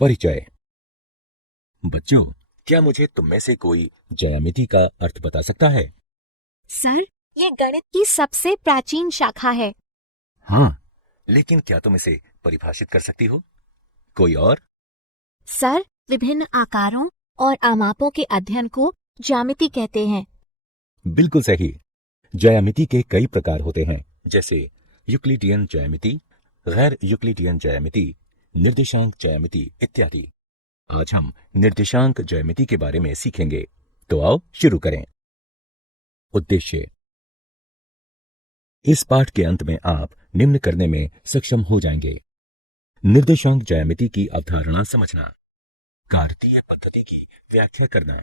परिचय। बच्चों, क्या मुझे तुम में से कोई ज्यामिति का अर्थ बता सकता है? सर, ये गणित की सबसे प्राचीन शाखा है। हाँ, लेकिन क्या तुम इसे परिभाषित कर सकती हो? कोई और? सर, विभिन्न आकारों और आमापों के अध्ययन को ज्यामिति कहते हैं। बिल्कुल सही। ज्यामिति के कई प्रकार होते हैं, जैसे यूक्लिडियन ज्यामिति, गैर यूक्लिडियन ज्यामिति, निर्देशांक ज्यामिति इत्यादि। आज हम निर्देशांक ज्यामिति के बारे में सीखेंगे। तो आओ शुरू करें। उद्देश्य। इस पाठ के अंत में आप निम्न करने में सक्षम हो जाएंगे। निर्देशांक ज्यामिति की अवधारणा समझना, कार्तीय पद्धति की व्याख्या करना,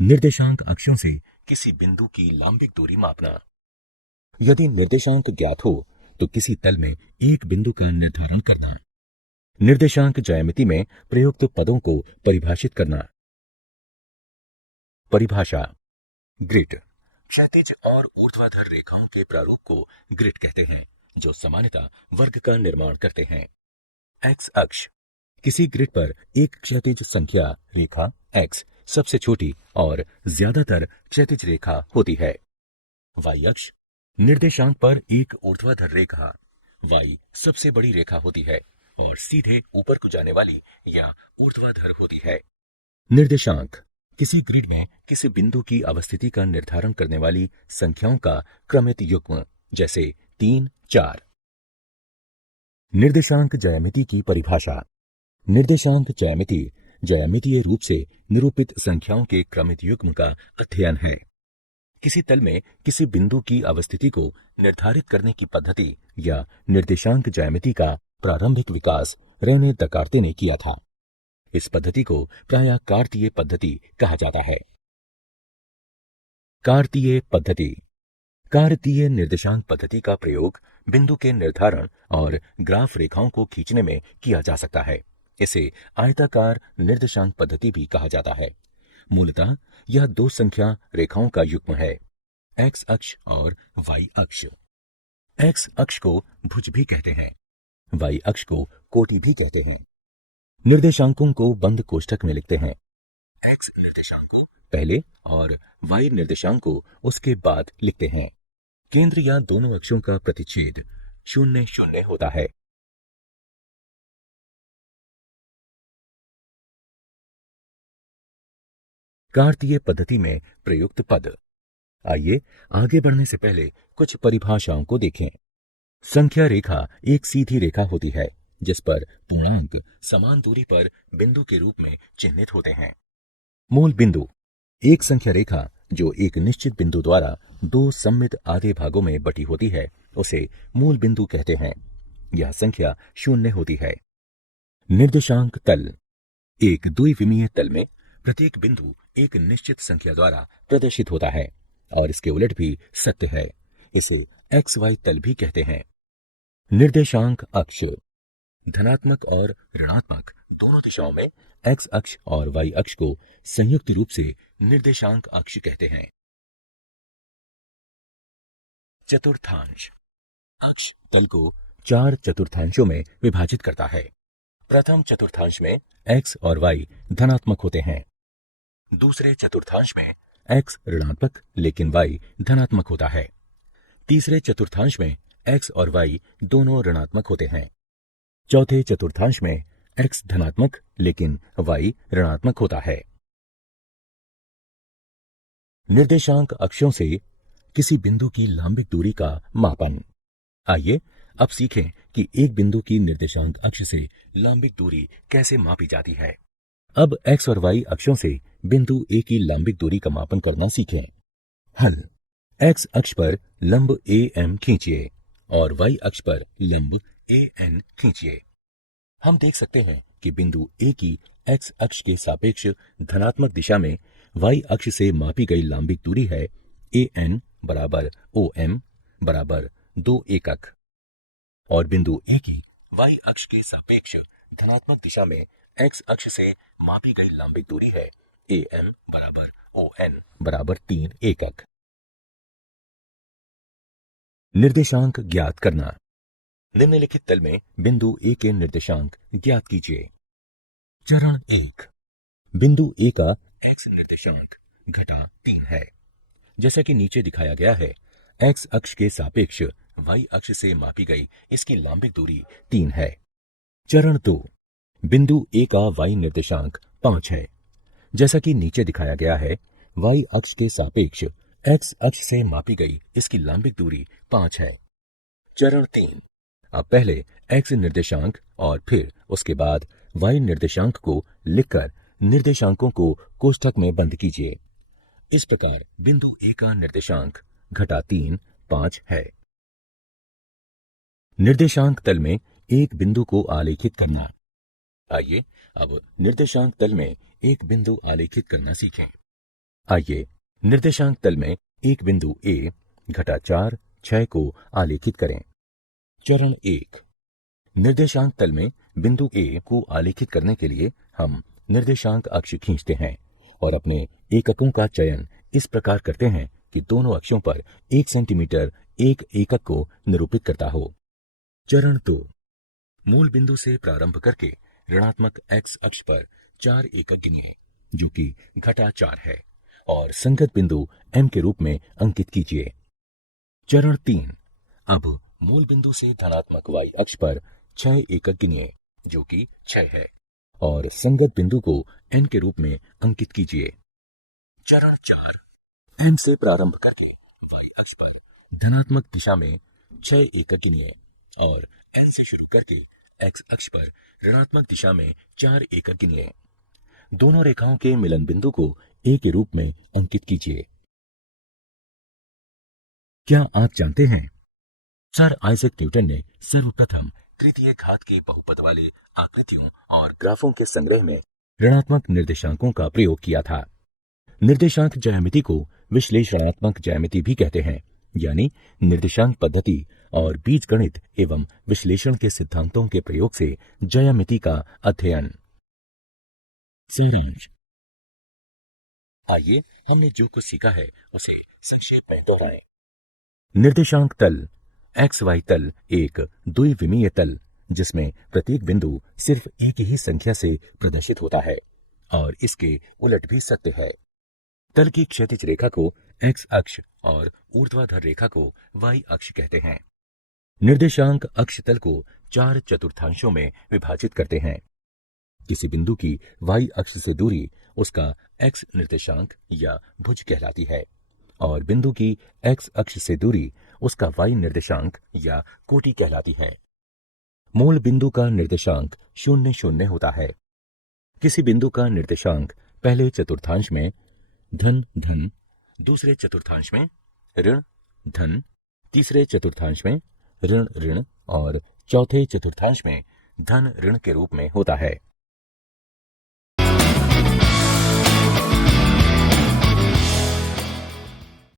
निर्देशांक अक्षों से किसी बिंदु की लांबिक दूरी मापना। यदि निर्देशांक ज्ञात हो तो किसी तल में एक बिंदु का निर्धारण करना। निर्देशांक ज्यामिति में प्रयुक्त पदों को परिभाषित करना। परिभाषा। ग्रिड, क्षैतिज और ऊर्ध्वाधर रेखाओं के प्रारूप को ग्रिड कहते हैं, जो सामान्यतः वर्ग का निर्माण करते हैं। एक्स अक्ष, किसी ग्रिड पर एक क्षैतिज संख्या रेखा x सबसे छोटी और ज्यादातर क्षैतिज रेखा होती है। y अक्ष, निर्देशांक पर एक ऊर्ध्वाधर रेखा y सबसे बड़ी रेखा होती है और सीधे ऊपर को जाने वाली या ऊर्ध्वाधर होती है। निर्देशांक, किसी ग्रिड में किसी बिंदु की अवस्थिति का निर्धारण करने वाली संख्याओं का क्रमित युग्म, जैसे 3, 4। निर्देशांक ज्यामिति की परिभाषा। निर्देशांक ज्यामिति ज्यामितीय रूप से निरूपित संख्याओं के क्रमित युग्म का अध्ययन है। किसी तल में किसी बिंदु की अवस्थिति को निर्धारित करने की पद्धति या निर्देशांक ज्यामिति का प्रारंभिक विकास रेने दकार्ते ने किया था। इस पद्धति को प्रायः कार्तीय पद्धति कहा जाता है। कार्तीय पद्धति। कार्तीय निर्देशांक पद्धति का प्रयोग बिंदु के निर्धारण और ग्राफ रेखाओं को खींचने में किया जा सकता है। इसे आयताकार निर्देशांक पद्धति भी कहा जाता है। मूलतः यह दो संख्या रेखाओं का युग्म है, एक्स अक्ष और वाई अक्ष। एक्स अक्ष को भुज भी कहते हैं, वाई अक्ष को कोटि भी कहते हैं। निर्देशांकों को बंद कोष्ठक में लिखते हैं। एक्स निर्देशांक को पहले और वाई निर्देशांक को उसके बाद लिखते हैं। केंद्र या दोनों अक्षों का प्रतिच्छेद 0, 0 होता है। कार्तीय पद्धति में प्रयुक्त पद। आइए आगे बढ़ने से पहले कुछ परिभाषाओं को देखें। संख्या रेखा एक सीधी रेखा होती है जिस पर पूर्णांक समान दूरी पर बिंदु के रूप में चिह्नित होते हैं। मूल बिंदु, एक संख्या रेखा जो एक निश्चित बिंदु द्वारा दो सममित आधे भागों में बटी होती है, उसे मूल बिंदु कहते हैं। यह संख्या 0 होती है। निर्देशांक तल, एक द्विविमीय तल में प्रत्येक बिंदु एक निश्चित संख्या द्वारा प्रदर्शित होता है और इसके उलट भी सत्य है। इसे XY तल भी कहते हैं। निर्देशांक अक्ष, धनात्मक और ऋणात्मक दोनों दिशाओं में x अक्ष और y अक्ष को संयुक्त रूप से निर्देशांक अक्ष कहते हैं। चतुर्थांश, अक्ष तल को 4 चतुर्थांशों में विभाजित करता है। प्रथम चतुर्थांश में x और y धनात्मक होते हैं। दूसरे चतुर्थांश में x ऋणात्मक लेकिन y धनात्मक होता है। तीसरे चतुर्थांश में x और y दोनों ऋणात्मक होते हैं। चौथे चतुर्थांश में x धनात्मक लेकिन y ऋणात्मक होता है। निर्देशांक अक्षों से किसी बिंदु की लांबिक दूरी का मापन। आइए अब सीखें कि एक बिंदु की निर्देशांक अक्ष से लांबिक दूरी कैसे मापी जाती है। अब x और y अक्षों से बिंदु A की लांबिक दूरी का मापन करना सीखें। हल, x अक्ष पर लंब AM खींचिए और y अक्ष पर लंब AN खींचिए। हम देख सकते हैं कि बिंदु A की x अक्ष के सापेक्ष धनात्मक दिशा में y अक्ष से मापी गई लांबिक दूरी है AN बराबर OM बराबर 2 एकक और बिंदु A की y अक्ष के सापेक्ष धनात्मक दिशा में x अक्ष से मापी गई लांबिक दूरी है AM बराबर ON बराबर 3 एकक। निर्देशांक ज्ञात करना। निम्नलिखित तल में बिंदु A के निर्देशांक ज्ञात कीजिए। चरण 1। बिंदु ए का x निर्देशांक घटा 3 है। जैसा कि नीचे दिखाया गया है, x अक्ष के सापेक्ष y अक्ष से मापी गई इसकी लांबिक दूरी 3 है। चरण 2। बिंदु ए का y निर्देशांक 5 है। जैसा कि नीचे दिखाया गया है, y अक्ष के सापेक्ष x अक्ष से मापी गई इसकी लांबिक दूरी 5 है। चरण 3। अब पहले x निर्देशांक और फिर उसके बाद y निर्देशांक को लिखकर निर्देशांकों को कोष्ठक में बंद कीजिए। इस प्रकार बिंदु ए का निर्देशांक घटा 3 5 है। निर्देशांक तल में एक बिंदु को आलेखित करना। आइए अब निर्देशांक तल में एक बिंदु आलेखित करना सीखें। आइए निर्देशांक तल में एक बिंदु ए घटा 4 6 को आलेखित करें। चरण 1। निर्देशांक तल में बिंदु ए को आलेखित करने के लिए हम निर्देशांक अक्ष खींचते हैं और अपने एककों का चयन इस प्रकार करते हैं कि दोनों अक्षों पर 1 सेंटीमीटर एक एकक को निरूपित करता हो। चरण 2। मूल बिंदु से प्रारंभ करके ऋणात्मक x अक्ष पर 4 एकक गिनिए, जो कि घटा 4 है, और संगत बिंदु M के रूप में अंकित कीजिए। चरण 3। अब मूल बिंदु से धनात्मक y अक्ष पर 6 एकक गिनिए, जो कि 6 है, और संगत बिंदु को N के रूप में अंकित कीजिए। चरण 4। M से प्रारंभ करके y अक्ष पर धनात्मक दिशा में 6 एकक गिनिए और N से शुरू करके x अक्ष पर ऋणात्मक दिशा में 4 एकक गिनिए। दोनों रेखाओं के मिलन बिंदु को A के रूप में अंकित कीजिए। क्या आप जानते हैं, सर आइजैक न्यूटन ने सर्वप्रथम तृतीय घात के बहुपद वाले आकृतियों और ग्राफों के संग्रह में ऋणात्मक निर्देशांकों का प्रयोग किया था। निर्देशांक ज्यामिति को विश्लेषणात्मक ज्यामिति भी कहते हैं, यानी निर्देशांक पद्धति और बीजगणित एवं विश्लेषण के सिद्धांतों के प्रयोग से ज्यामिति का अध्ययन। सारांश। आइए हमने जो कुछ सीखा है उसे संक्षेप में दोहराएं। निर्देशांक तल XY तल एक द्विविमीय तल जिसमें प्रत्येक बिंदु सिर्फ एक ही संख्या से प्रदर्शित होता है, और इसके उलट भी सत्य है। तल की क्षैतिज रेखा को X अक्ष और ऊर्ध्वाधर रेखा को Y अक्ष कहते हैं। निर्देशांक अक्ष तल को 4 चतुर्थांशों में विभाजित करते हैं। किसी बिंदु की Y अक्ष से दूरी उसका X निर्देशांक या भुज कहलाती है, और बिंदु की X अक्ष से दूरी उसका Y निर्देशांक या कोटि कहलाती है। मूल बिंदु का निर्देशांक 0 0 होता है। किसी बिंदु का निर्देशांक पहले चतुर्थांश में धन धन, दूसरे चतुर्थांश में ऋण धन, तीसरे चतुर्थांश में ऋण ऋण और चौथे चतुर्थांश में धन ऋण के रूप में होता है।